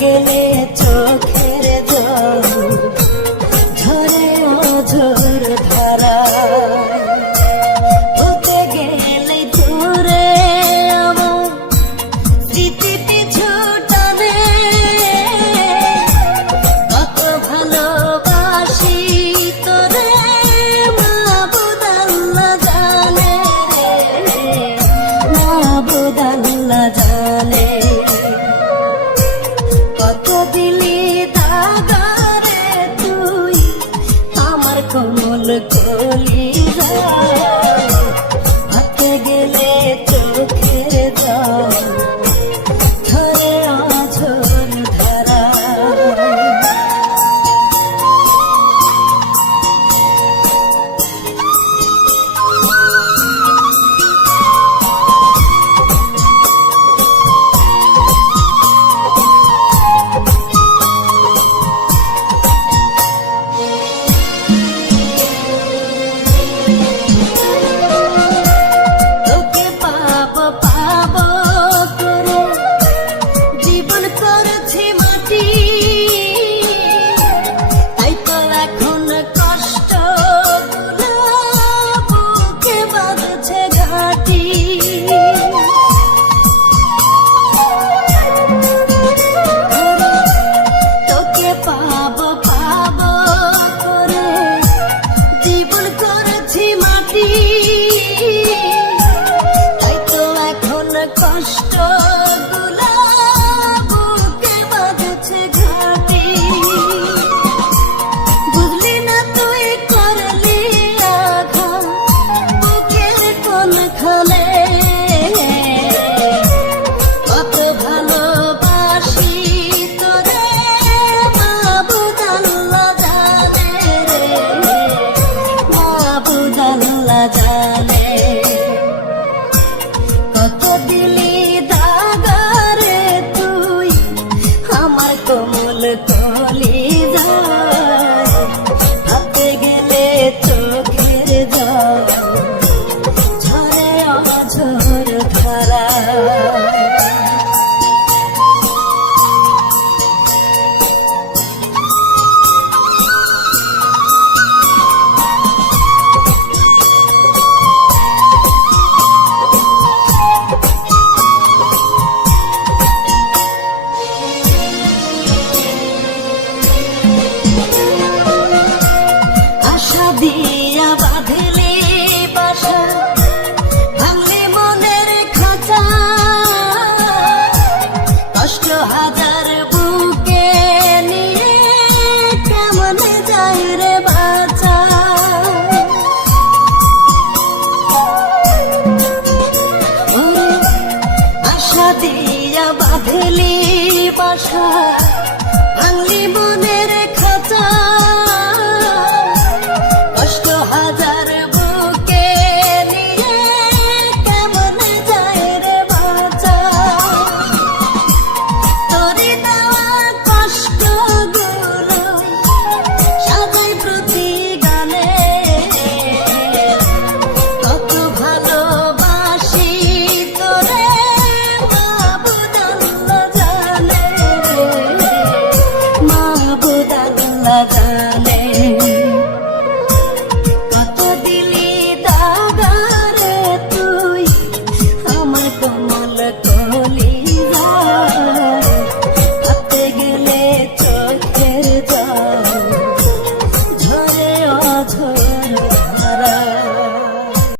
গেলে চোখের জল ঝরে অঝোর ধারা, বলতে গেলে দূরে আমার স্মৃতি পিছু টানে। কত ভালোবাসি তোরে মাবুদ আল্লাহ জানে, মাবুদ আল্লাহ জানে। কত দিলি দাগারে তুই আমার কোমল কলিজা, হাতে গেলে চোখের জল ঝরে অঝোর ধারা। কষ্ট গুলা বুকে বাঁধছে ঘাটি, বুঝলি না তুই করলি আঘাত বুকের কোনখানে। কত ভালোবাসি তোরে মাবুদ আল্লাহ জানে, মাবুদ আল্লাহ জানে। কত দিলি দাগারে তুই আমার কোমল কলিজা, হাতে গেলে চোখের জল ঝরে অঝোর ধারা। দিয়া বাঁধলি বাসা, ভাঙলি মনের খাঁচা, কষ্ট হাজার বুকে নিয়ে কেমন যায় রে বাঁচা। আশা দিয়া বাঁধলি বাসা, ভাঙলি মনের খাঁচা, হাজার বুকে নিয়ে কেমন যায় রে বাঁচা। তোরে দেওয়া কষ্ট গুলো সাজাই প্রতি গানে, কত ভালোবাসি তোরে মাবুদ আল্লাহ জানে, মাবুদ আল্লাহ জানে।